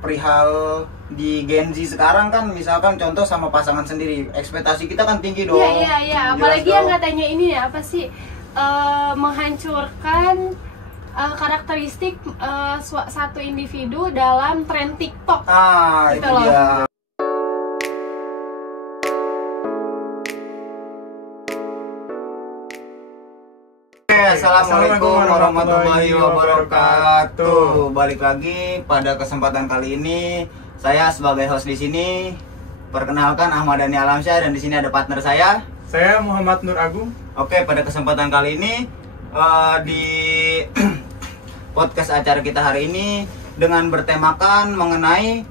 perihal di Gen Z sekarang kan, misalkan contoh sama pasangan sendiri, ekspektasi kita kan tinggi dong. Iya. Apalagi yang katanya ini ya, apa sih, menghancurkan karakteristik satu individu dalam tren TikTok. Itu dia. Assalamualaikum warahmatullahi wabarakatuh. Balik lagi pada kesempatan kali ini, saya sebagai host di sini. Perkenalkan, Ahmad Dhani Alamsyah, dan di sini ada partner saya. Saya Muhammad Nur Agung. Oke, pada kesempatan kali ini di podcast acara kita hari ini dengan bertemakan mengenai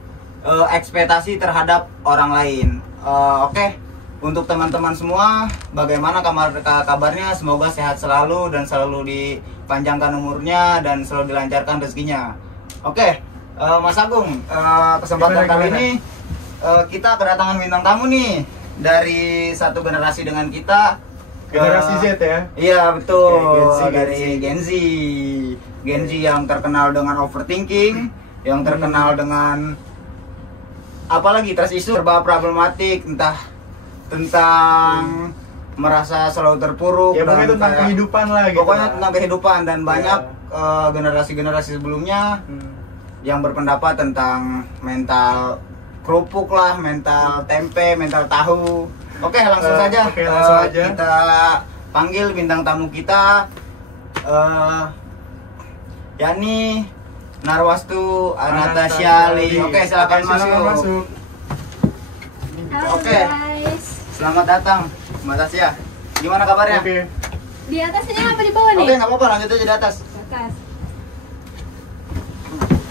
ekspektasi terhadap orang lain. Oke. Untuk teman-teman semua, bagaimana kabarnya? Semoga sehat selalu dan selalu dipanjangkan umurnya dan selalu dilancarkan rezekinya. Oke, Mas Agung, kesempatan kali ini kita kedatangan bintang tamu nih dari satu generasi dengan kita. Generasi Z ya? Iya betul, Gen Gen Z. Gen Z yang terkenal dengan overthinking, yang terkenal dengan apalagi trust issue, serba problematik, entah tentang merasa selalu terpuruk, ya pokoknya tentang kehidupan lah gitu. Pokoknya tentang kehidupan, dan banyak generasi-generasi sebelumnya yang berpendapat tentang mental kerupuk lah, mental tempe, mental tahu. Oke, langsung saja. Kita panggil bintang tamu kita, yakni Narwastu Anastasia Lee. Oke, silakan masuk. Halo guys. Selamat datang, Mbak Tasya. Gimana kabarnya? Oke. Di atas ini apa di bawah nih? Oke, nggak apa-apa, lanjut aja di atas. Di atas.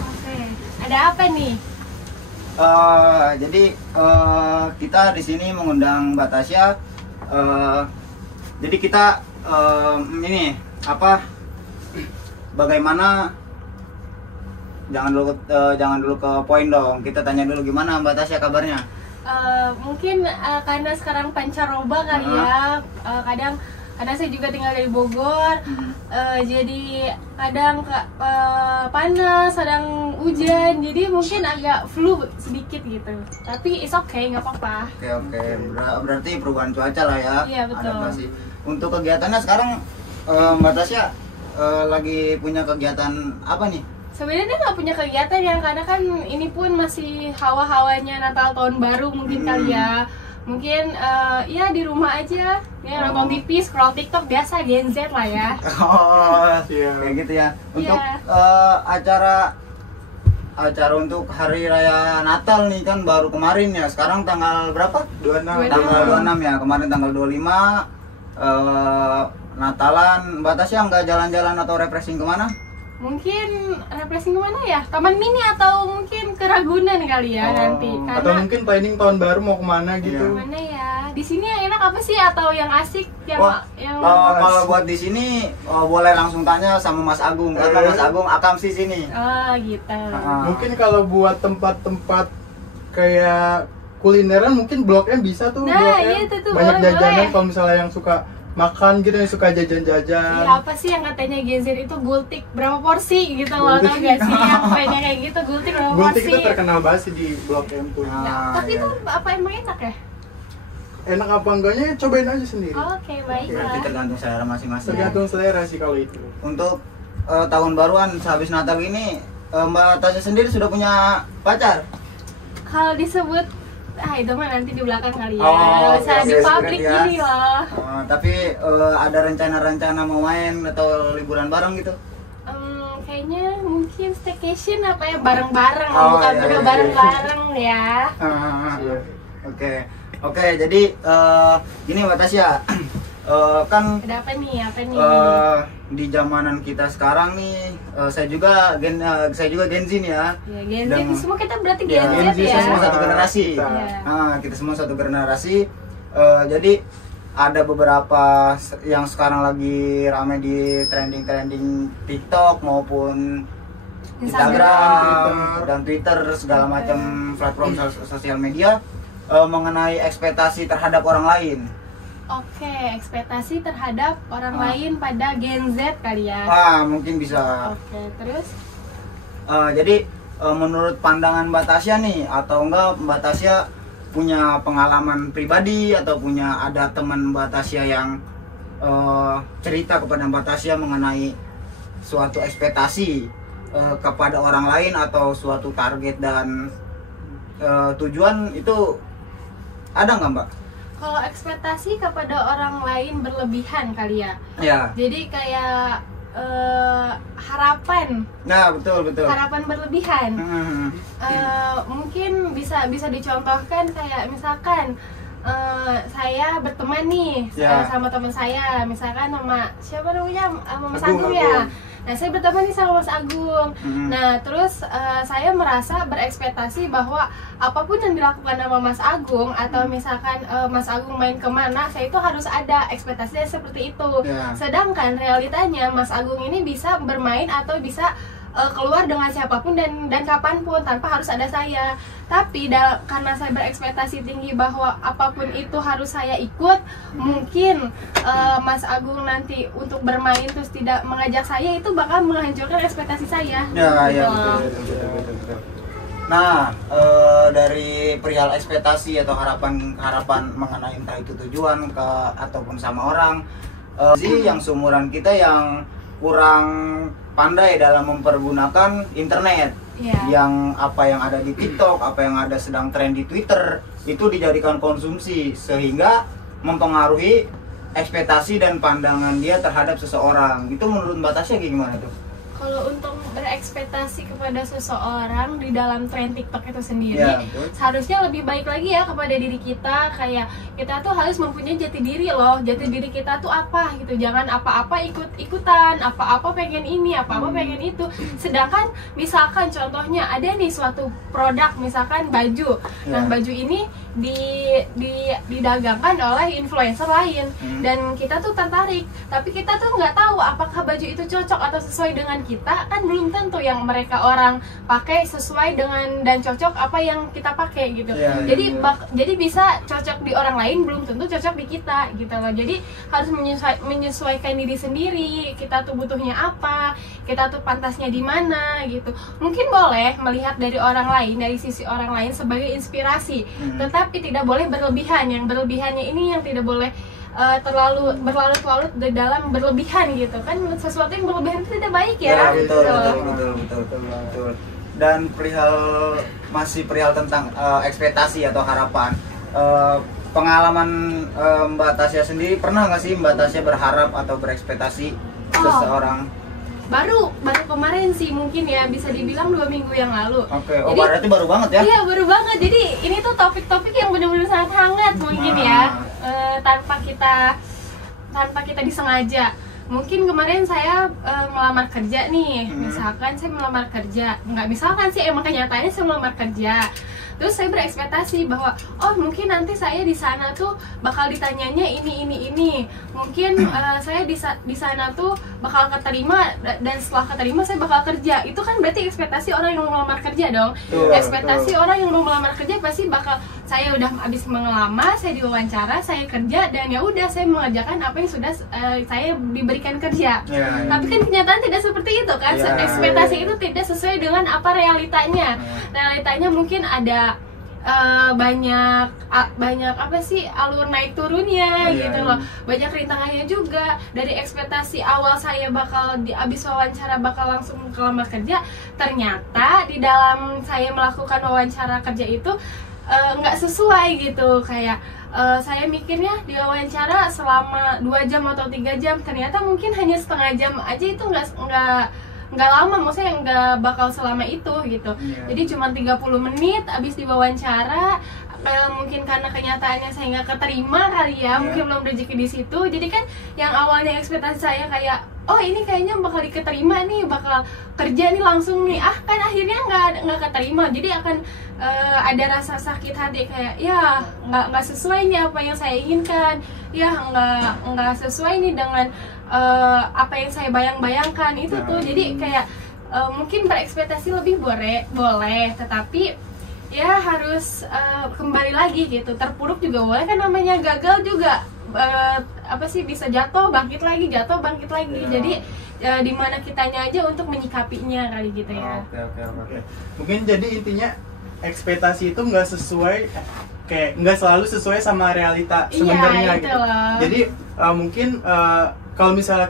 Oke. Ada apa nih? Jadi kita di sini mengundang Mbak Tasya. Jadi kita ini apa? Bagaimana? Jangan dulu ke poin dong. Kita tanya dulu gimana Mbak Tasya kabarnya. Mungkin karena sekarang pancaroba kali ya, kadang saya juga tinggal dari Bogor, jadi kadang panas, kadang hujan, jadi mungkin agak flu sedikit gitu. Tapi it's okay, nggak apa-apa. Oke. Berarti perubahan cuaca lah ya. Iya betul. Adaptasi. Untuk kegiatannya sekarang Mbak Tasya lagi punya kegiatan apa nih? Sebenarnya nggak punya kegiatan ya, karena kan ini pun masih hawa-hawanya Natal tahun baru mungkin kali ya. Mungkin ya di rumah aja, ya nonton TV, scroll TikTok, biasa Gen Z lah ya. Kayak gitu ya. Untuk acara untuk hari raya Natal nih kan baru kemarin ya. Sekarang tanggal berapa? 26. Tanggal 26 ya. Kemarin tanggal 25 Natalan. Mbak Tasya nggak jalan-jalan atau refreshing kemana? Mungkin refreshing kemana ya? Taman Mini atau mungkin ke Ragunan kali ya nanti. Karena atau mungkin planning tahun baru mau kemana gitu. Kemana ya? Di sini yang enak apa sih, atau yang asik yang kalau buat di sini boleh langsung tanya sama Mas Agung, karena Mas Agung akam sih sini. Oh gitu. Mungkin kalau buat tempat-tempat kayak kulineran mungkin Blok M bisa tuh. Nah, Blok M. iya itu tuh, banyak jajanan boleh. kalau misalnya yang suka makan gitu, yang suka jajan-jajan. Ya apa sih yang katanya Gen Z itu gultik berapa porsi gitu loh, tau gak sih? Yang kayaknya kayak gitu, gultik berapa Gultik porsi? itu terkenal banget sih di Blok M tuh. Tapi itu apa emang enak ya? Enak apa enggaknya cobain aja sendiri. Oke, baiklah. Berarti tergantung selera masing-masing. Tergantung selera sih kalau itu. Untuk tahun baruan sehabis Natal ini, Mbak Tasya sendiri sudah punya pacar? Kalau disebut itu mah nanti di belakang kali ya. Oh, Bisa di publik ya. ini loh. Tapi ada rencana-rencana mau main atau liburan bareng gitu? Kayaknya mungkin staycation apa ya, bareng-bareng, bukan iya, udah iya. bareng-bareng ya. Oke, jadi gini Mbak Tasya, kan Ada apa nih? di zamanan kita sekarang nih, saya juga Gen Z nih ya. Ya, Gen Z Dan- itu semua kita berarti Ya, Gen Z ya. kita semua satu generasi. Iya. Kita semua satu generasi. Jadi ada beberapa yang sekarang lagi rame di trending TikTok maupun Instagram dan Twitter, segala macam platform sosial media mengenai ekspektasi terhadap orang lain. Oke, ekspektasi terhadap orang lain pada Gen Z kali ya. Mungkin bisa. Oke, terus? Jadi menurut pandangan Mbak Tasya nih, atau enggak Mbak Tasya punya pengalaman pribadi atau punya ada teman Mbak Tasya yang cerita kepada Mbak Tasya mengenai suatu ekspektasi kepada orang lain atau suatu target dan tujuan itu ada nggak Mbak? Kalau ekspektasi kepada orang lain berlebihan kali ya. Ya. Jadi kayak harapan. Nah, betul. Harapan berlebihan. Mungkin bisa dicontohkan kayak misalkan saya berteman nih sama teman saya, misalkan sama siapa namanya, Mas Agung ya. Nah, saya berteman nih sama Mas Agung. Nah, terus saya merasa berekspektasi bahwa apapun yang dilakukan sama Mas Agung, atau misalkan Mas Agung main kemana, saya itu harus ada ekspektasinya seperti itu. Sedangkan realitanya Mas Agung ini bisa bermain atau bisa keluar dengan siapapun dan kapanpun tanpa harus ada saya. Tapi karena saya berekspektasi tinggi bahwa apapun itu harus saya ikut, mungkin Mas Agung nanti untuk bermain terus tidak mengajak saya, itu bakal menghancurkan ekspektasi saya. Ya, betul. Nah, dari perihal ekspektasi atau harapan mengenai entah itu tujuan ataupun sama orang, sih yang seumuran kita yang kurang pandai dalam mempergunakan internet. Yang apa yang ada di TikTok, apa yang ada sedang tren di Twitter itu dijadikan konsumsi sehingga mempengaruhi ekspektasi dan pandangan dia terhadap seseorang. Itu menurut Mbak Tasya gimana tuh? Kalau untuk berekspektasi kepada seseorang di dalam tren TikTok itu sendiri, seharusnya lebih baik lagi ya kepada diri kita. Kayak kita tuh harus mempunyai jati diri loh. Jati diri kita tuh apa gitu. Jangan apa-apa ikut-ikutan, apa-apa pengen ini, apa-apa pengen itu. Sedangkan misalkan contohnya ada nih suatu produk, misalkan baju. Nah, baju ini didagangkan oleh influencer lain dan kita tuh tertarik, tapi kita tuh nggak tahu apakah baju itu cocok atau sesuai dengan kita. Kan belum tentu yang mereka orang pakai sesuai dengan dan cocok apa yang kita pakai gitu. Jadi bisa cocok di orang lain, belum tentu cocok di kita gitu loh. Jadi harus menyesuaikan diri sendiri, kita tuh butuhnya apa, kita tuh pantasnya di mana gitu. Mungkin boleh melihat dari orang lain, dari sisi orang lain sebagai inspirasi, tetapi tidak boleh berlebihan. Yang berlebihannya ini yang tidak boleh terlalu berlarut-larut di dalam berlebihan gitu kan. Sesuatu yang berlebihan itu tidak baik ya. Betul. Dan masih perihal tentang ekspektasi atau harapan, pengalaman Mbak Tasya sendiri, pernah nggak sih Mbak Tasya berharap atau berekspektasi seseorang? Baru kemarin sih, mungkin ya bisa dibilang 2 minggu yang lalu. Jadi, berarti baru banget ya? Iya, baru banget. Jadi ini tuh topik-topik yang benar-benar sangat hangat mungkin ya, tanpa kita disengaja. Mungkin kemarin saya melamar kerja nih, misalkan saya melamar kerja, nggak misalkan sih, emang kenyataannya saya melamar kerja. Terus saya berekspektasi bahwa mungkin nanti saya di sana tuh bakal ditanyanya ini. Mungkin saya di sana tuh bakal keterima, dan setelah keterima saya bakal kerja. Itu kan berarti ekspektasi orang yang mau melamar kerja dong. Ekspektasi orang yang mau melamar kerja pasti bakal, saya udah habis mengelamar, saya diwawancara, saya kerja, dan ya udah saya mengerjakan apa yang sudah saya diberikan kerja. Tapi kan kenyataan tidak seperti itu kan. Ekspektasi itu tidak sesuai dengan apa realitanya. Realitanya mungkin ada banyak apa sih, alur naik turunnya gitu loh. Banyak rintangannya juga. Dari ekspektasi awal saya bakal abis wawancara bakal langsung kelamar kerja, ternyata di dalam saya melakukan wawancara kerja itu nggak sesuai gitu. Kayak saya mikirnya di wawancara selama 2 jam atau 3 jam, ternyata mungkin hanya setengah jam aja. Itu nggak lama, maksudnya nggak bakal selama itu gitu. Jadi cuma 30 menit abis diwawancara. Mungkin karena kenyataannya saya nggak keterima kali ya, mungkin belum rezeki di situ. Jadi kan yang awalnya ekspektasi saya kayak, ini kayaknya bakal diketerima nih, bakal kerja nih langsung nih, kan akhirnya nggak keterima. Jadi akan ada rasa sakit hati, kayak ya nggak sesuai nih apa yang saya inginkan, ya nggak sesuai nih dengan apa yang saya bayangkan itu tuh. Jadi kayak mungkin berekspektasi lebih boleh, tetapi ya harus kembali lagi gitu. Terpuruk juga boleh kan, namanya gagal juga apa sih, bisa jatuh bangkit lagi. Jadi di mana kitanya aja untuk menyikapinya kali gitu ya. Oke. Mungkin jadi intinya ekspektasi itu nggak sesuai, kayak nggak selalu sesuai sama realita sebenarnya Iya, gitu. itulah. Jadi mungkin kalau misalnya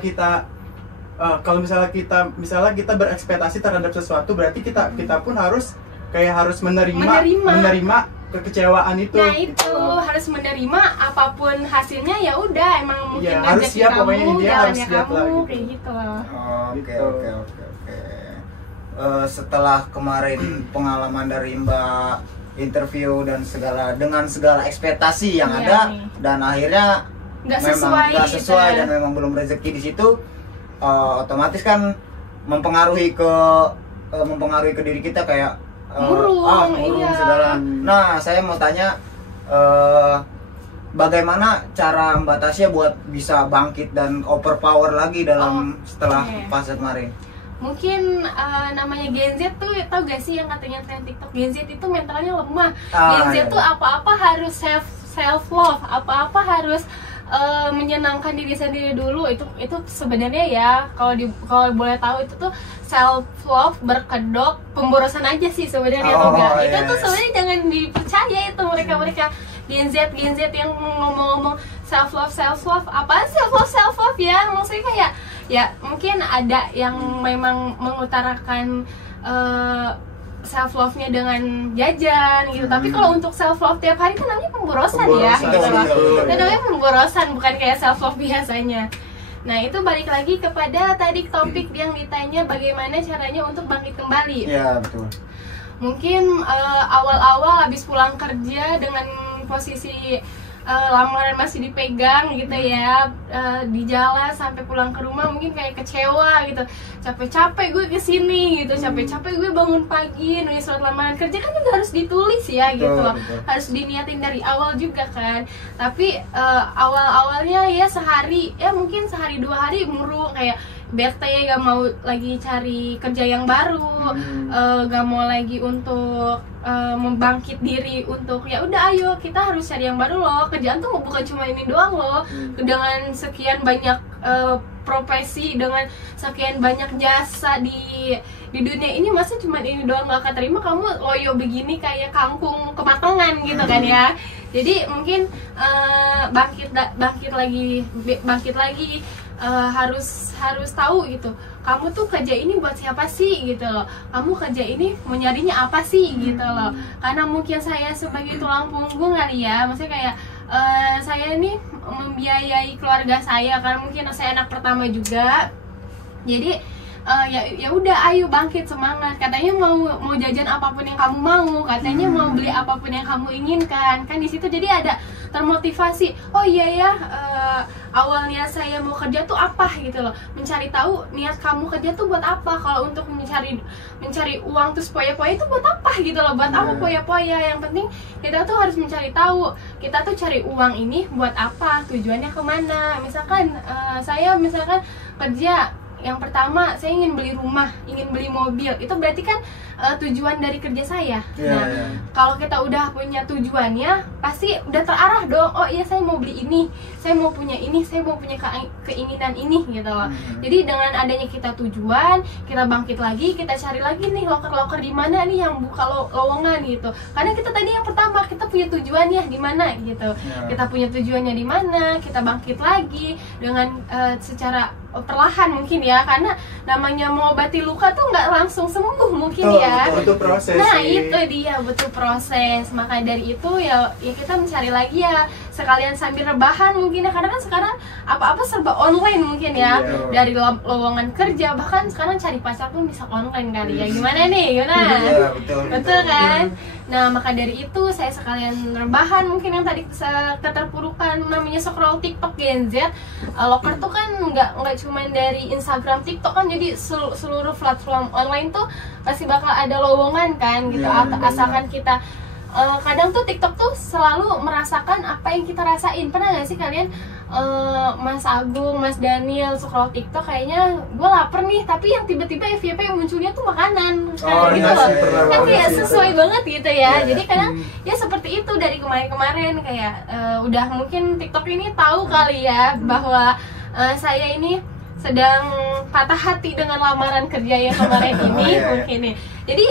kita berekspektasi terhadap sesuatu, berarti kita pun harus menerima kekecewaan itu. Nah itu gitu. harus menerima apapun hasilnya, ya udah emang mungkin Ya, harus rezeki siap, pokoknya kamu, intinya harus jalannya siap lah, kamu gitu. kayak gitu loh. Oke. Setelah kemarin pengalaman dari Mbak interview dan dengan segala ekspektasi yang Iya ada nih. dan akhirnya Nggak memang sesuai nggak gitu sesuai ya. dan memang belum rezeki di situ, otomatis kan mempengaruhi ke diri kita kayak Murung, murung iya. segala. Nah, saya mau tanya bagaimana cara Mbak Tasya buat bisa bangkit dan overpower lagi dalam setelah oke. fase kemarin? Mungkin namanya Gen Z tuh, tau gak sih yang katanya tren TikTok, Gen Z itu mentalnya lemah. Gen Z Iya. tuh apa-apa harus self love, apa-apa harus menyenangkan diri sendiri dulu. Itu sebenarnya ya, kalau boleh tahu itu tuh self love berkedok pemborosan aja sih sebenarnya tuh gak. Itu tuh Yes. sebenarnya jangan dipercaya itu mereka Gen Z yang ngomong-ngomong self love, apaan self love ya? Maksudnya kayak ya mungkin ada yang memang mengutarakan self love-nya dengan jajan gitu. Tapi kalau untuk self love tiap hari kan namanya pemborosan ya Pemborosan, gitu loh. betul. Itu namanya pemborosan, bukan kayak self love biasanya. Nah, itu balik lagi kepada tadi topik yang ditanya bagaimana caranya untuk bangkit kembali. Iya, betul. Mungkin awal-awal habis pulang kerja dengan posisi lamaran masih dipegang gitu ya, di jalan sampai pulang ke rumah mungkin kayak kecewa gitu, capek-capek gue kesini gitu, capek-capek gue bangun pagi nulis surat lamaran kerja, kan juga harus ditulis ya gitu loh, Betul. harus diniatin dari awal juga kan. Tapi awal-awalnya ya sehari, ya mungkin sehari 2 hari murung, kayak bete, gak mau lagi cari kerja yang baru, gak mau lagi untuk membangkit diri untuk ya udah ayo kita harus cari yang baru loh, kerjaan tuh bukan cuma ini doang loh, dengan sekian banyak profesi, dengan sekian banyak jasa di dunia ini, masa cuma ini doang gak keterima, kamu loyo begini kayak kangkung kematangan gitu kan ya. Jadi mungkin bangkit lagi, harus tahu gitu, kamu tuh kerja ini buat siapa sih gitu loh, kamu kerja ini mau nyarinya apa sih gitu loh. Karena mungkin saya sebagai tulang punggung kali ya, maksudnya kayak saya ini membiayai keluarga saya karena mungkin saya anak pertama juga. Jadi ya udah ayo bangkit, semangat, katanya mau jajan apapun yang kamu mau, katanya mau beli apapun yang kamu inginkan kan, di situ jadi ada termotivasi. Oh iya ya, awal niat saya mau kerja tuh apa gitu loh, mencari tahu niat kamu kerja tuh buat apa. Kalau untuk mencari uang tuh poya-poya itu buat apa gitu loh, buat apa poya-poya. Yang penting kita tuh harus mencari tahu, kita tuh cari uang ini buat apa, tujuannya kemana. Misalkan saya kerja, yang pertama saya ingin beli rumah, ingin beli mobil, itu berarti kan tujuan dari kerja saya. Nah, kalau kita udah punya tujuannya, pasti udah terarah dong. Oh iya, saya mau beli ini, saya mau punya ini, saya mau punya keinginan ini gitu loh. Jadi dengan adanya kita tujuan, kita bangkit lagi, kita cari lagi nih loker-loker di mana nih yang buka lowongan gitu. Karena kita tadi yang pertama kita punya tujuannya di mana gitu. Kita punya tujuannya di mana, kita bangkit lagi dengan secara perlahan mungkin ya, karena namanya mengobati luka tuh nggak langsung sembuh mungkin ya. Butuh proses Nah sih. itu dia, butuh proses. Maka dari itu ya kita mencari lagi ya, sekalian sambil rebahan mungkin ya, karena kan sekarang apa-apa serba online mungkin ya. Iya. Dari lowongan kerja, bahkan sekarang cari pacar pun bisa online kali ya. Gimana nih, gimana? Iya, betul Kan? Nah maka dari itu saya sekalian rebahan mungkin yang tadi keterpurukan namanya scroll TikTok Gen Z. Loker tuh kan nggak cuma dari Instagram, TikTok kan, jadi seluruh platform online tuh pasti bakal ada lowongan kan gitu. Asalkan kita kadang tuh TikTok tuh selalu merasakan apa yang kita rasain. Pernah nggak sih kalian Mas Agung, Mas Daniel scroll TikTok, kayaknya gue lapar nih, tapi yang tiba-tiba FYP yang munculnya tuh makanan kayak gitu loh. Kan kayak sesuai banget gitu ya. Jadi kadang ya seperti itu dari kemarin-kemarin kayak udah mungkin TikTok ini tahu kali ya bahwa saya ini sedang patah hati dengan lamaran kerja yang kemarin ini mungkin nih. Jadi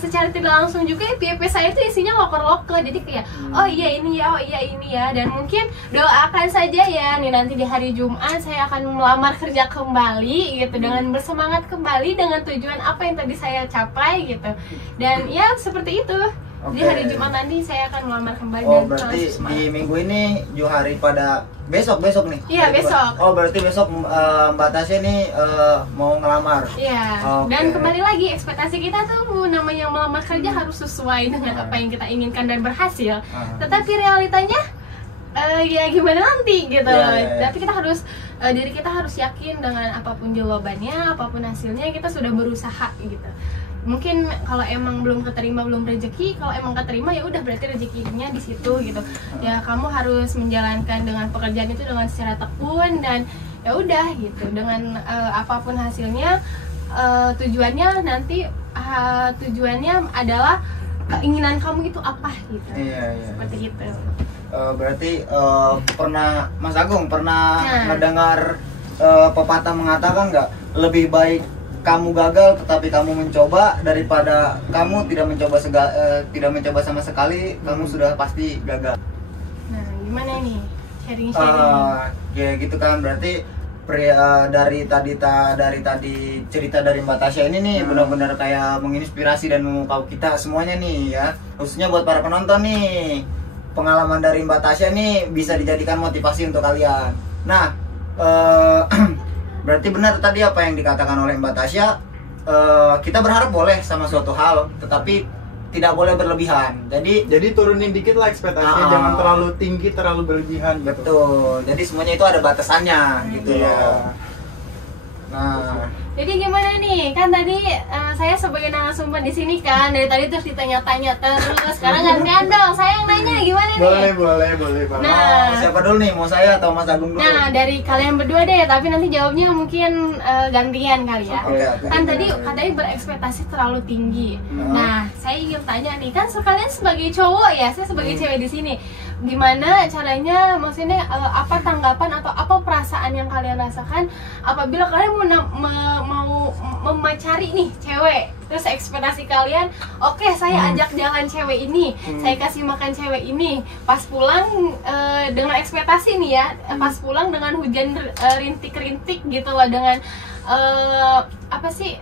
secara tidak langsung juga FYP saya itu isinya loker-loker. Jadi kayak oh iya ini ya, oh iya ini ya. Dan mungkin doakan saja ya nih nanti di hari Jumat saya akan melamar kerja kembali gitu dengan bersemangat kembali dengan tujuan apa yang tadi saya capai gitu. Dan ya seperti itu. Di hari Jumat nanti saya akan melamar kembali. Oh, dan berarti semangat. di minggu ini hari pada besok nih. Iya, besok. Oh, berarti besok Mbak Tasya nih mau ngelamar. Iya. Oke. Dan kembali lagi ekspektasi kita tuh namanya melamar kerja harus sesuai dengan apa yang kita inginkan dan berhasil. Tetapi realitanya ya gimana nanti gitu. Iya. Tapi kita harus diri kita harus yakin dengan apapun jawabannya, apapun hasilnya kita sudah berusaha gitu. Mungkin kalau emang belum keterima belum rezeki, kalau emang keterima ya udah berarti rezekinya di situ gitu. Ya kamu harus menjalankan dengan pekerjaan itu dengan secara tekun dan ya udah gitu. Dengan apapun hasilnya tujuannya nanti tujuannya adalah keinginan kamu itu apa gitu. Iya. Seperti itu. Berarti pernah Mas Agung pernah mendengar pepatah mengatakan nggak lebih baik kamu gagal tetapi kamu mencoba daripada kamu tidak mencoba sama sekali kamu sudah pasti gagal. Nah gimana nih sharing? Ya gitu kan berarti dari tadi cerita dari Mbak Tasya ini nih benar-benar kayak menginspirasi dan memukau kita semuanya nih ya, khususnya buat para penonton nih. Pengalaman dari Mbak Tasya nih bisa dijadikan motivasi untuk kalian. Nah berarti benar tadi apa yang dikatakan oleh Mbak Tasya, kita berharap boleh sama suatu hal tetapi tidak boleh berlebihan. Jadi turunin dikit lah ekspektasinya, jangan terlalu tinggi, terlalu berlebihan gitu. Betul. Jadi semuanya itu ada batasannya gitu loh. Nah, jadi gimana nih? Kan tadi saya sebagai narasumber di sini kan dari tadi terus ditanya-tanya terus. Sekarang gantian dong, saya yang nanya gimana nih? Boleh banget. Nah, siapa dulu nih? Mau saya atau Mas Agung dulu? Nah, dari kalian berdua deh, tapi nanti jawabnya mungkin gantian kali ya. Oke. Kan tadi katanya berekspektasi terlalu tinggi. Nah, saya ingin tanya nih, kan kalian sebagai cowok ya, saya sebagai cewek di sini. Gimana caranya, maksudnya apa tanggapan atau apa perasaan yang kalian rasakan apabila kalian mau memacari nih cewek, terus ekspektasi kalian, oke, saya ajak jalan cewek ini, saya kasih makan cewek ini, pas pulang dengan ekspektasi nih ya, pas pulang dengan hujan rintik-rintik gitu loh, dengan apa sih,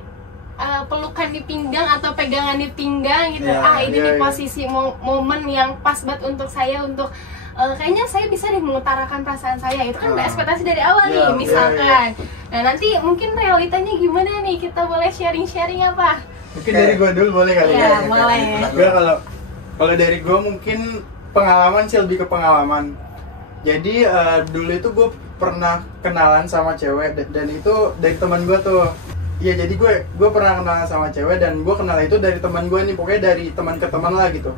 pelukan di pinggang atau pegangan di pinggang gitu. Ini nih posisi momen yang pas banget untuk saya untuk kayaknya saya bisa nih mengutarakan perasaan saya. Itu kan udah ekspektasi dari awal nih misalkan. Nah nanti mungkin realitanya gimana nih, kita boleh sharing-sharing apa? Mungkin dari gue dulu boleh kali ya? Boleh. Gue kalau dari gue mungkin pengalaman sih, lebih ke pengalaman. Jadi dulu itu gue pernah kenalan sama cewek dan itu dari teman gue tuh. Iya, jadi gue pernah kenalan sama cewek dan gue kenal itu dari teman gue nih, pokoknya dari teman ke teman lah gitu.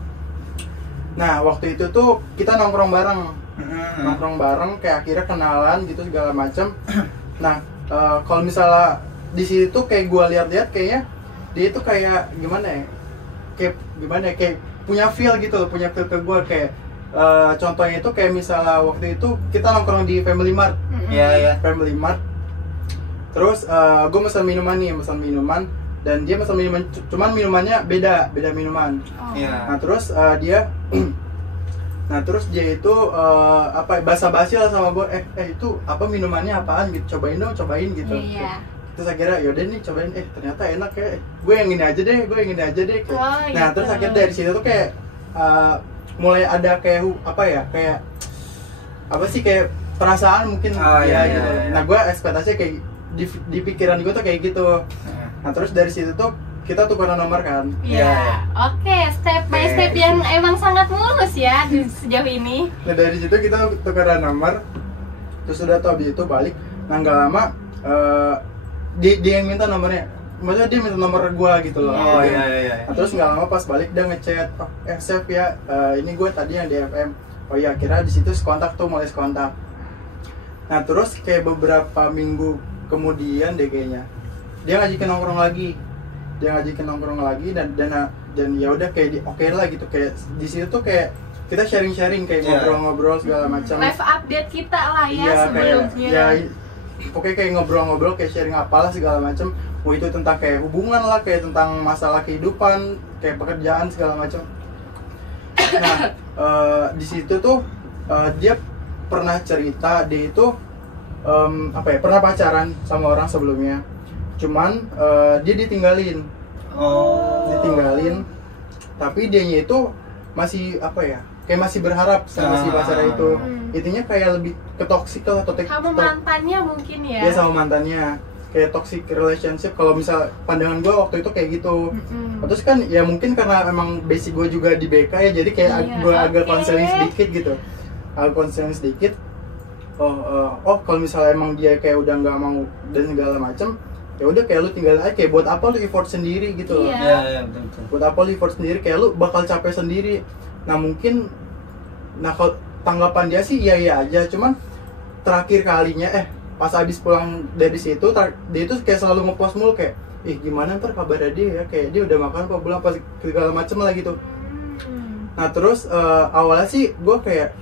Nah waktu itu tuh kita nongkrong bareng, kayak akhirnya kenalan gitu segala macam. Nah kalau misalnya di situ kayak gue lihat-lihat kayaknya dia itu kayak gimana ya, kayak punya feel gitu loh, punya feel ke gue kayak contohnya itu kayak misalnya waktu itu kita nongkrong di Family Mart. Family Mart. Terus gue pesan minuman dan dia pesan minuman, cuman minumannya beda minuman. Nah terus dia itu basa-basi lah sama gue, itu apa minumannya apaan gitu, cobain gitu. Terus akhirnya yaudah nih cobain, ternyata enak ya, gue yang ini aja deh kayak. Nah terus akhirnya dari situ tuh kayak mulai ada kayak kayak perasaan mungkin gitu. Nah gue ekspektasinya kayak di pikiran gue tuh kayak gitu. Nah terus dari situ tuh kita tukeran nomor kan. Oke, step by step yang emang sangat mulus ya sejauh ini. Nah dari situ kita tukeran nomor. Terus udah tuh habis itu balik. Nah nggak lama dia yang minta nomornya. Maksudnya dia minta nomor gua gitu loh. Nah, terus nggak lama pas balik dia ngechat, save ya, ini gue tadi yang di FM. Oh iya, kira di situ mulai sekontak. Nah terus kayak beberapa minggu kemudian deh kayaknya dia ngajakin nongkrong lagi dan ya udah kayak oke lah gitu, kayak di situ tuh kayak kita sharing kayak ngobrol segala macam, live update kita lah ya sebelumnya. pokoknya kayak ngobrol-ngobrol, kayak sharing apalah segala macem. Itu tentang kayak hubungan lah, kayak tentang masalah kehidupan, kayak pekerjaan segala macam. Nah, di situ tuh dia pernah cerita dia itu pernah pacaran sama orang sebelumnya. Cuman dia ditinggalin. Ditinggalin. Tapi dianya itu masih kayak masih berharap sama si pacarnya itu. Intinya kayak lebih ke toxic lah atau sama mantannya mungkin ya. Iya, sama mantannya. Kayak toxic relationship kalau misal pandangan gue waktu itu kayak gitu. Terus kan ya mungkin karena emang basic gue juga di BK ya, jadi kayak gue agak konseling sedikit gitu. Agak konseling sedikit. Kalau misalnya emang dia kayak udah nggak mau dan segala macem, ya udah kayak lu tinggal aja, kayak buat apa lu effort sendiri gitu loh. Iya, betul. Buat apa lu effort sendiri, kayak lu bakal capek sendiri. Nah mungkin, kalau tanggapan dia sih iya aja, cuman terakhir kalinya pas abis pulang dari situ dia itu kayak selalu ngepost mulu kayak gimana ntar kabarnya dia ya, kayak dia udah makan apa belum, pas segala macem lah gitu. Nah terus awalnya sih gue kayak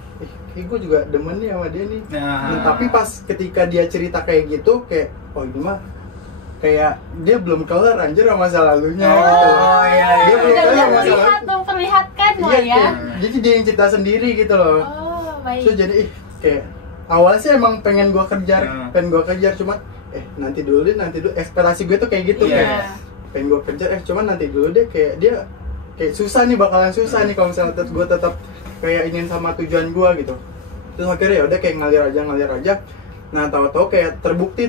gue juga demen nih sama dia nih. Nah, tapi pas ketika dia cerita kayak gitu kayak ini mah kayak dia belum kelar anjir sama masa lalunya gitu. Iya. Dia belum kelar sama masa lalunya. Memperlihatkan lah ya. Jadi dia yang cerita sendiri gitu loh. Baik. So jadi kayak awalnya sih emang pengen gue kejar, cuman nanti dulu ekspektasi gue tuh kayak gitu kayak pengen gue kejar cuman nanti dulu deh, kayak dia kayak susah nih, bakalan susah nih kalau misalnya gue tetap kayak ingin sama tujuan gue gitu. Terus akhirnya ya udah kayak ngalir aja. Nah tahu-tahu kayak terbukti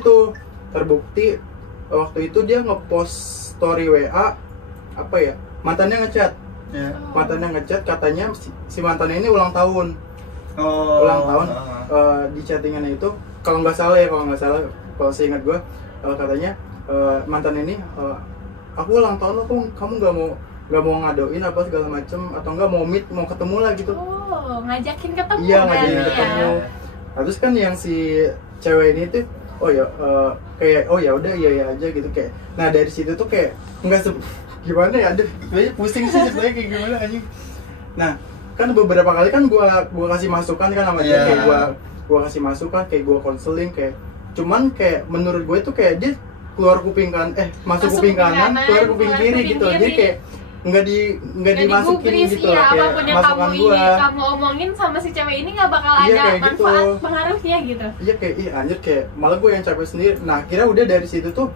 waktu itu dia ngepost story WA mantannya ngechat. Mantannya ngechat katanya si mantannya ini ulang tahun. Di chattingannya itu kalau nggak salah kalau seingat gue katanya mantan ini aku ulang tahun kamu nggak mau ngadoin apa segala macem, atau nggak mau ketemu lah gitu. Ngajakin ketemu. Iya, ngajakin ketemu. Nah, terus kan yang si cewek ini tuh kayak ya udah iya aja gitu kayak. Nah dari situ tuh kayak gimana ya, aduh pusing sih sebenarnya kayak gimana anjing. Nah kan beberapa kali kan gua kasih masukan kan sama dia, kayak gua kasih masukan, kayak gua konseling, kayak cuman kayak menurut gue itu kayak dia keluar kuping masuk kuping kanan, keluar kuping kiri gitu. Jadi kayak nggak dimasukin gitu lah, kayak masukan gua. Kamu omongin sama si cewek ini nggak bakal ada manfaat gitu. Pengaruhnya gitu. Iya kayak anjir, kayak malah gue yang capek sendiri. Nah kira udah dari situ tuh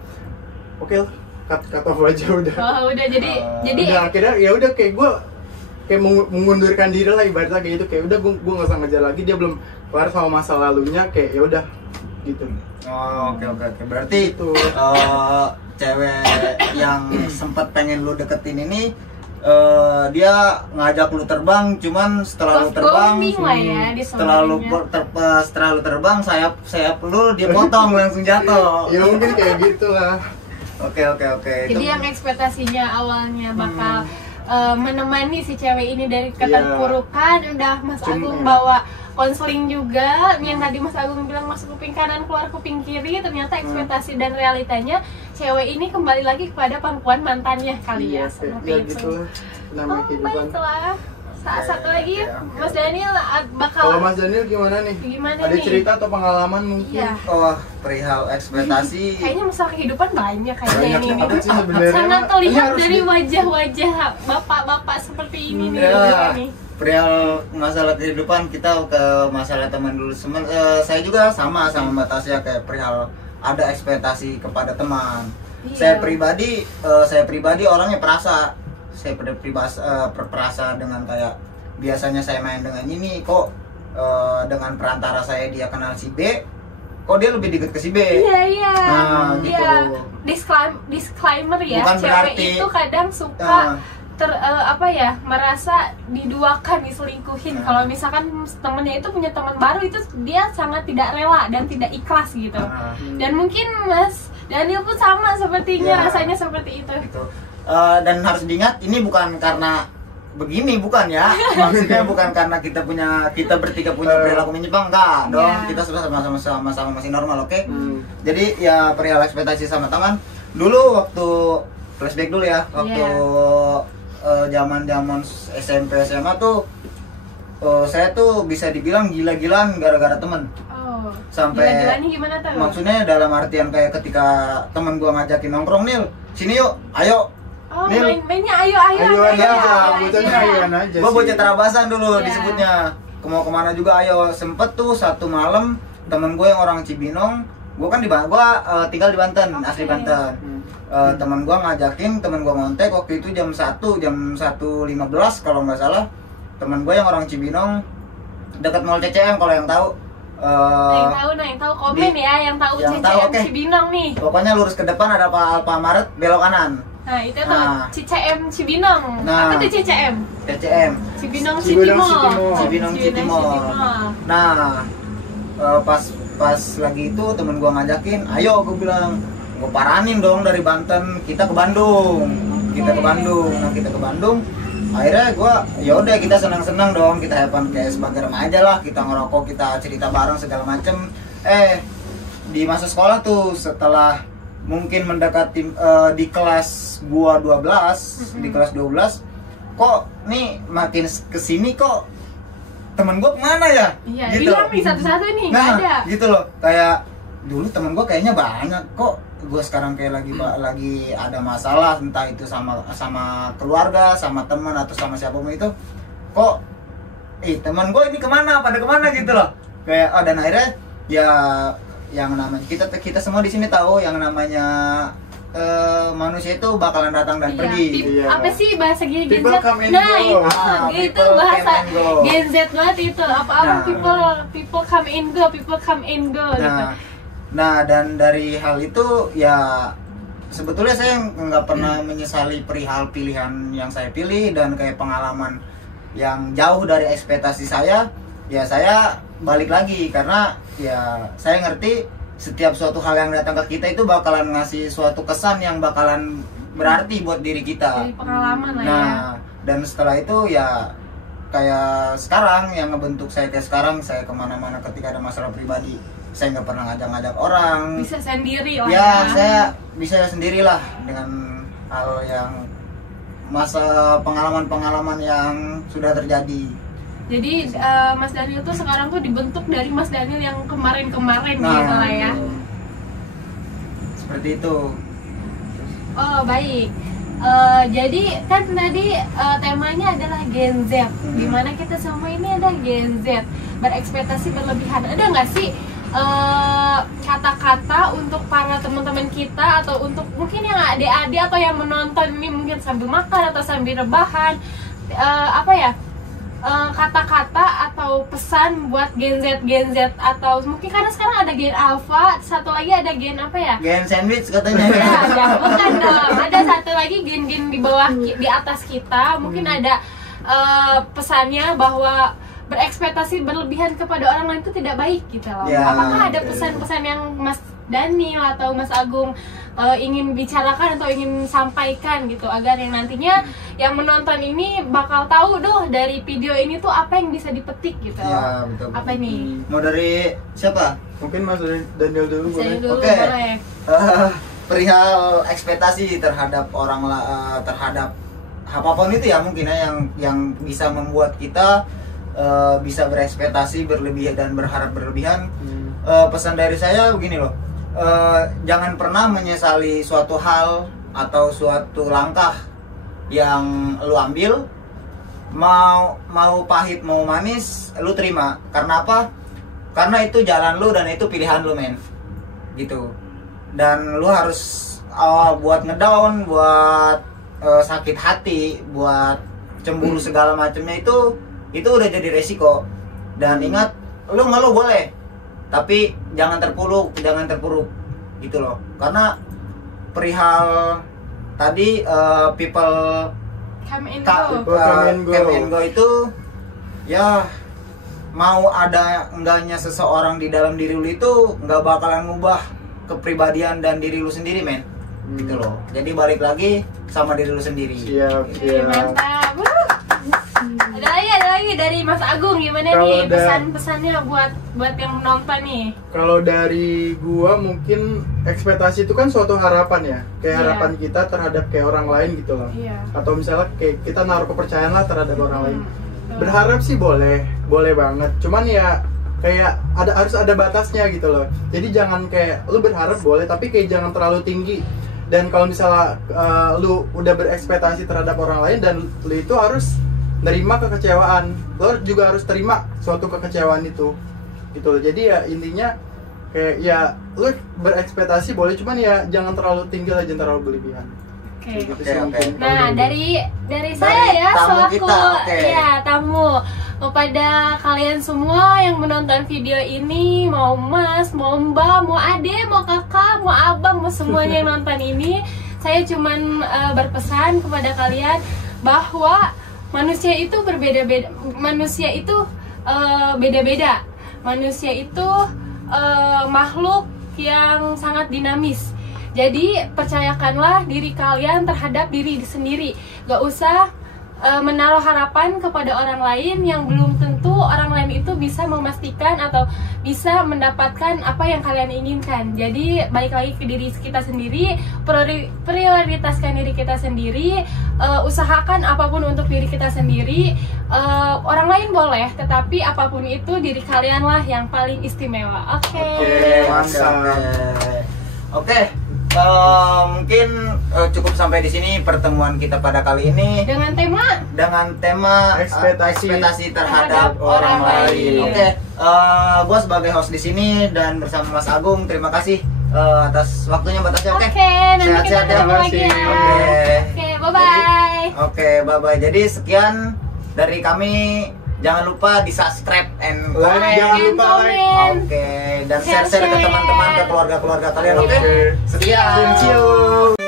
oke lah, cut off aja udah. Udah jadi udah akhirnya ya udah kayak gue kayak mengundurkan diri lah ibaratnya kayak gitu, kayak udah gue nggak usah ngejar lagi, dia belum kelar sama masa lalunya, kayak ya udah gitu. Oke. Berarti itu cewek yang sempat pengen lu deketin ini dia ngajak lu terbang, cuman setelah lu terbang, setelah lu terbang sayap lu dia potong langsung jatuh. Ya mungkin kayak gitulah. Oke. Jadi yang ekspektasinya awalnya bakal menemani si cewek ini dari keterpurukan, udah Mas Agung bawa konseling juga, yang tadi Mas Agung bilang masuk kuping kanan keluar kuping kiri, ternyata ekspektasi dan realitanya cewek ini kembali lagi kepada pangkuan mantannya kali ya, seperti itu. Gitu, baiklah. Satu lagi Mas Daniel bakal. Kalau Mas Daniel gimana nih? Ada cerita atau pengalaman mungkin? Iya. Perihal ekspektasi. Kayaknya masalah kehidupan banyak kayaknya ini. Sangat terlihat dari wajah-wajah bapak-bapak seperti ini nih. Perihal masalah kehidupan, kita ke masalah teman dulu. Saya juga sama Mbak Tasya, kayak perihal ada ekspektasi kepada teman. Saya pribadi orangnya perasa. Saya perasa dengan kayak biasanya saya main dengan ini, kok dengan perantara saya dia kenal si B, kok dia lebih dekat ke si B. Iya. Nah, gitu. Disclaimer ya, bukan cewek berarti, itu kadang suka merasa diduakan, diselingkuhin. Kalau misalkan temennya itu punya teman baru, itu dia sangat tidak rela dan tidak ikhlas gitu. Dan mungkin Mas Daniel pun sama sepertinya, rasanya seperti itu. Gitu. Dan harus diingat, ini bukan karena begini, bukan ya, maksudnya bukan karena kita bertiga punya perilaku menyimpang, enggak dong. Kita sudah sama-sama masih normal, oke? Jadi ya perihal ekspektasi sama teman dulu, waktu flashback dulu ya, waktu zaman SMP SMA tuh saya tuh bisa dibilang gila-gilaan gara-gara temen. Oh. Sampai Gila-gilanya gimana tuh? maksudnya dalam artian kayak ketika temen gua ngajakin nongkrong, Nil, sini yuk, ayo. Oh, Nil. mainnya ayo Ayuan ayo, aja, ayo, bocahnya ayo. ayuan aja Gua sih. bocah Tarabasan dulu Iya. disebutnya. Mau kemana juga ayo. Sempet tuh satu malam temen gue yang orang Cibinong, gua kan tinggal di Banten, Oke. asli Banten. Temen gua ngajakin, temen gua ngontek waktu itu jam 1:15 kalau nggak salah. Temen gue yang orang Cibinong dekat Mall CCM kalau yang tahu. Yang tahu komen ya, yang tahu yang CCM tahu, oke. Cibinong nih. Pokoknya lurus ke depan ada Alfamart, belok kanan. Nah, itu tuh Nah. CCM Cibinong. Nah. Apa tuh CCM? CCM. Cibinong Cibinong City City Mall. Mall. Cibinong City Mall. Nah, pas lagi itu temen gua ngajakin, ayo gua bilang, gua paranin dong dari Banten, kita ke Bandung. Kita ke Bandung. Nah, kita ke Bandung. Akhirnya gua ya udah kita senang-senang dong, kita have fun kayak sebagai remaja lah, kita ngerokok, kita cerita bareng segala macem. Di masa sekolah tuh setelah mungkin mendekati di kelas gua 12, di kelas 12 kok nih makin kesini kok temen gue kemana ya? Iya, Gitu. bilang nih satu-satu nih, nggak Nah, ada. gitu loh. Kayak dulu temen gue kayaknya banyak, kok gue sekarang kayak lagi ada masalah, entah itu sama keluarga, sama teman atau sama siapapun itu, kok teman gue ini kemana, pada kemana gitu loh. Kayak dan akhirnya ya yang namanya kita semua di sini tahu yang namanya manusia itu bakalan datang dan pergi. Iya. Apa sih bahasa Gen Z? People come and Nah, go. itu People bahasa come and go. Gen Z banget itu. Apa-apa Nah. people come and go, people come and go gitu. Nah, dan dari hal itu ya sebetulnya saya nggak pernah menyesali perihal pilihan yang saya pilih dan kayak pengalaman yang jauh dari ekspektasi saya. Ya saya balik lagi karena ya saya ngerti setiap suatu hal yang datang ke kita itu bakalan ngasih suatu kesan yang bakalan berarti buat diri kita. Jadi pengalaman lah ya. Nah, dan setelah itu ya kayak sekarang yang ngebentuk saya kayak sekarang, saya kemana-mana ketika ada masalah pribadi saya nggak pernah ngajak-ngajak orang. Bisa sendiri lah Ya, saya bisa sendirilah dengan hal yang masa pengalaman-pengalaman yang sudah terjadi. Jadi Mas Daniel tuh sekarang tuh dibentuk dari Mas Daniel yang kemarin-kemarin Nah, gitu lah ya. seperti itu. Oh baik. Jadi kan tadi temanya adalah Gen Z, dimana kita semua ini ada Gen Z, berekspektasi berlebihan. Ada nggak sih kata-kata untuk para teman-teman kita atau untuk mungkin yang adik-adik atau yang menonton ini mungkin sambil makan atau sambil rebahan, kata-kata atau pesan buat Gen Z atau mungkin karena sekarang ada Gen Alpha, satu lagi ada Gen apa ya? Gen sandwich katanya. Ya, bukan dong. Ada satu lagi gen-gen di bawah, di atas kita. Mungkin ada pesannya bahwa berekspektasi berlebihan kepada orang lain itu tidak baik gitu loh. Ya, Apakah ada pesan-pesan yang Mas Daniel atau Mas Agung ingin bicarakan atau ingin sampaikan gitu agar yang nantinya yang menonton ini bakal tahu dari video ini tuh apa yang bisa dipetik gitu. Ya, betul. Apa ini? Mau dari siapa? Mungkin Mas Daniel dulu boleh. Saya dulu Oke. boleh. Perihal ekspektasi terhadap terhadap apapun itu ya mungkin ya yang bisa membuat kita bisa berekspektasi berlebihan dan berharap berlebihan. Pesan dari saya begini loh, jangan pernah menyesali suatu hal atau suatu langkah yang lu ambil, mau pahit mau manis lu terima. Karena apa? Karena itu jalan lu dan itu pilihan lu, men, gitu. Dan lu harus buat ngedown, buat sakit hati, buat cemburu segala macamnya itu udah jadi resiko. Dan ingat, lu ngeluh boleh, tapi jangan terpuruk gitu loh. Karena perihal tadi people Come and come go. and go itu ya mau ada enggaknya seseorang di dalam diri lu itu nggak bakalan ngubah kepribadian dan diri lu sendiri, men, gitu loh. Jadi balik lagi sama diri lu sendiri. Siap. Mantap. Ada lagi dari Mas Agung, gimana Kalau nih pesan-pesannya buat yang menonton nih? Kalau dari gua mungkin ekspektasi itu kan suatu harapan ya, kayak Iya. harapan kita terhadap kayak orang lain gitu loh. Iya. Atau misalnya kayak kita naruh kepercayaan lah terhadap orang lain. Betul. Berharap sih boleh banget. Cuman ya kayak harus ada batasnya gitu loh. Jadi jangan kayak lu berharap boleh, tapi kayak jangan terlalu tinggi. Dan kalau misalnya lu udah berekspektasi terhadap orang lain dan lu itu harus nerima kekecewaan, lu juga harus terima suatu kekecewaan itu gitu loh. Jadi ya intinya kayak ya lu berekspektasi boleh, cuman ya jangan terlalu tinggi lah, jangan terlalu berlebihan. Oke. Gitu Oke, sih oke. mungkin. Nah, dari saya ya tamu selaku kita, oke. ya tamu, kepada kalian semua yang menonton video ini, mau Mas, mau Mbak, mau Ade, mau Kakak, mau Abang, mau semuanya yang nonton ini, saya cuman berpesan kepada kalian bahwa manusia itu berbeda-beda, manusia itu beda-beda. Manusia itu makhluk yang sangat dinamis. Jadi percayakanlah diri kalian terhadap diri sendiri. Gak usah menaruh harapan kepada orang lain yang belum tentu orang lain itu bisa memastikan atau bisa mendapatkan apa yang kalian inginkan. Jadi balik lagi ke diri kita sendiri, prioritaskan diri kita sendiri, usahakan apapun untuk diri kita sendiri. Orang lain boleh, tetapi apapun itu diri kalianlah yang paling istimewa. Oke. Oke, mungkin cukup sampai di sini pertemuan kita pada kali ini Dengan tema ekspektasi terhadap orang lain. Oke, gue sebagai host di sini dan bersama Mas Agung, terima kasih atas waktunya, Mbak Tasya. Oke, nanti kita Sehat-sehat ya. ketemu lagi ya. Oke, bye-bye. Oke, bye-bye. Jadi sekian dari kami. Jangan lupa di subscribe and Like, comment. jangan lupa like. Oke, dan share-share ke teman-teman, ke keluarga-keluarga kalian. Oke, Oke. sekian. See you.